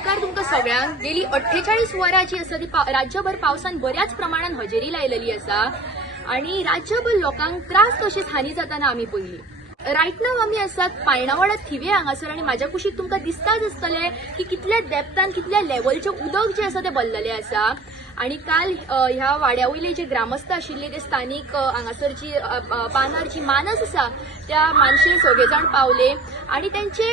नमस्कार तुमकां सगळ्यांक। गेली 48 वरां जी आसा ती राज्यभर पावसान बऱ्याच प्रमाणात हजेरी लायलेली आसा आणि राज्यभर लोकांक त्रास तशेंच हानी जाताना आमी पळयली। रायट नाव आमी आसात पायणावळा थिवे हांगासर आणि माझ्या कुशीक तुमकां दिसताच आसतलें की कितल्या डेप्थान कितल्या लेवलचे उदक जे आसा ते भरलेले आसा। आणि काल ह्या वाड्यावयले जे ग्रामस्थ आशिल्ले ते स्थानिक हांगासरची पानार जी मानस आसा त्या मानशेर सगळे जाण पावले आणि त्यांचे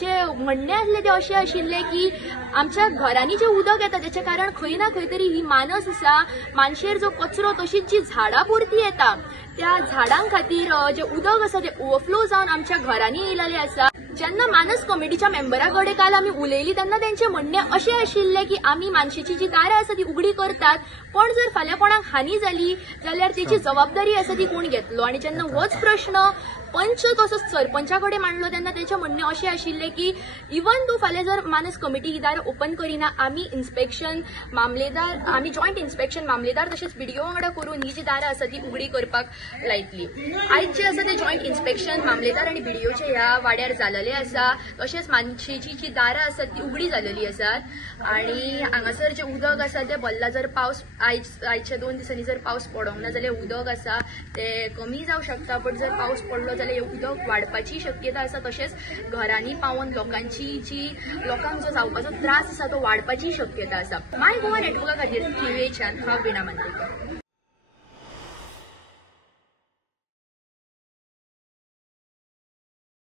जे म्हणणे आसले ते अशें आशिल्ले की आमच्या घरांनी जे उदक येता त्याच्या कारण खंय ना खंय तरी ही मानस आसा मानशेर जो कचरो तशीच जी झाडां पुरती येता त्या झाडां खातीर जे उदक आसा ते ओवरफ्लो जावन आमच्या घरांनी येयलेले आसा। जेन्ना मानस कमिटीच्या मेंबराकडे काल आमी उलयली तेन्ना त्यांचे म्हणणे अशें आशिल्ले की आमी मानशेची जी दारां आसा ती उगडी करतात पण जर फाल्यां कोणाक हानी जाली जाल्यार तेची जबाबदारी आसा ती कोण घेतलो। आणि जेन्ना होच प्रश्न पंच तसोच सरपंचाकडे मांडलो तेन्ना तेचे म्हणणे अशें आशिल्ले की इवन तूं फाल्यां जर मानस कमिटी ही दारां ओपन करिना आमी इन्स्पेक्शन मामलेदार आमी जॉयंट इन्स्पेक्शन मामलेदार तशेंच बीडीओ वांगडा करून ही जी दारां आसा ती उगडी करपाक लायतली। आयज जे आसा ते जॉयंट इन्स्पेक्शन मामलेदार आनी बीडीओचे ह्या वाड्यार जाल्लेले आसा तशेंच मानशेची जी दारां आसात ती उगडी जाल्लेली आसात आणि हांगासर जे उदक आसा ते भरला जर पावस आयच्या 2 दिसांनी जर पावस पडोंक ना जाल्यार उदक आसा ते कमी जावं शकता बट जर पावस पडलो जाल्यार उदक वाडपाची शक्यता आसा तशेंच घरांनी पावून लोकांक जो जावपाचो त्रास आसा तो वाडपाची शक्यता आसा। माय गोवा नेटवर्का खातीर थिवेच्यान हांव विणा मांद्रेकर।